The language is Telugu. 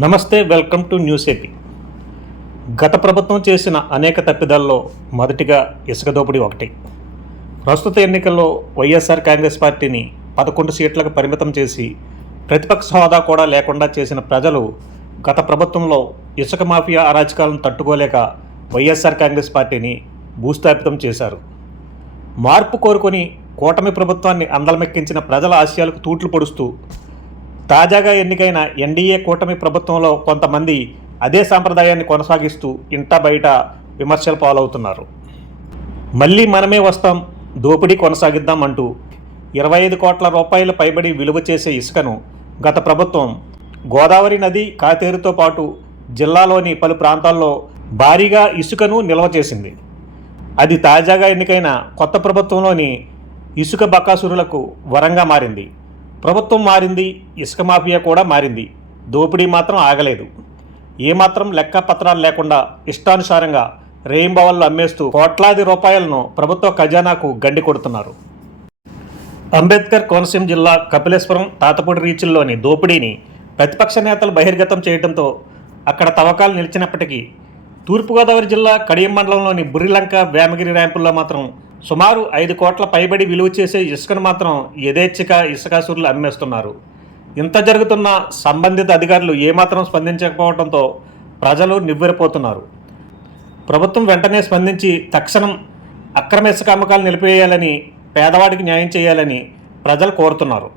నమస్తే వెల్కమ్ టు న్యూస్ ఏపీ. గత ప్రభుత్వం చేసిన అనేక తప్పిదాల్లో మొదటిగా ఇసుక దోపిడీ ఒకటి. ప్రస్తుత ఎన్నికల్లో వైఎస్ఆర్ కాంగ్రెస్ పార్టీని పదకొండు సీట్లకు పరిమితం చేసి ప్రతిపక్ష హోదా కూడా లేకుండా చేసిన ప్రజలు గత ప్రభుత్వంలో ఇసుక మాఫియా అరాచకాలను తట్టుకోలేక వైఎస్ఆర్ కాంగ్రెస్ పార్టీని భూస్థాపితం చేశారు. మార్పు కోరుకొని కూటమి ప్రభుత్వాన్ని అందలమెక్కించిన ప్రజల ఆశయాలకు తూట్లు పొడుస్తూ తాజాగా ఎన్నికైన ఎన్డీఏ కూటమి ప్రభుత్వంలో కొంతమంది అదే సాంప్రదాయాన్ని కొనసాగిస్తూ ఇంట బయట విమర్శలు పాలవుతున్నారు. మళ్ళీ మనమే వస్తాం దోపిడీ కొనసాగిద్దాం అంటూ ఇరవై ఐదు కోట్ల రూపాయల పైబడి విలువ చేసే ఇసుకను గత ప్రభుత్వం గోదావరి నది కాతేరుతో పాటు జిల్లాలోని పలు ప్రాంతాల్లో భారీగా ఇసుకను నిల్వ చేసింది. అది తాజాగా ఎన్నికైన కొత్త ప్రభుత్వంలోని ఇసుక బకాసురులకు వరంగా మారింది. ప్రభుత్వం మారింది ఇసుక మాఫియా కూడా మారింది. దోపిడీ మాత్రం ఆగలేదు. ఏమాత్రం లెక్క పత్రాలు లేకుండా ఇష్టానుసారంగా రేయింబవళ్ళు అమ్మేస్తూ కోట్లాది రూపాయలను ప్రభుత్వ ఖజానాకు గండి కొడుతున్నారు. అంబేద్కర్ కోనసీమ జిల్లా కపిలేశ్వరం తాతపూడి రీచుల్లోని దోపిడీని ప్రతిపక్ష నేతలు బహిర్గతం చేయడంతో అక్కడ తవ్వకాలు నిలిచినప్పటికీ తూర్పుగోదావరి జిల్లా కడియం మండలంలోని బుర్రిలంక వేమగిరి ర్యాంపుల్లో మాత్రం సుమారు ఐదు కోట్ల పైబడి విలువ చేసే ఇసుకను మాత్రం యథేచ్ఛగా ఇసుకాసురులు అమ్మేస్తున్నారు. ఇంత జరుగుతున్న సంబంధిత అధికారులు ఏమాత్రం స్పందించకపోవడంతో ప్రజలు నివ్వెరపోతున్నారు. ప్రభుత్వం వెంటనే స్పందించి తక్షణం అక్రమ ఇసుక అమ్మకాలు నిలిపేయాలని పేదవాడికి న్యాయం చేయాలని ప్రజలు కోరుతున్నారు.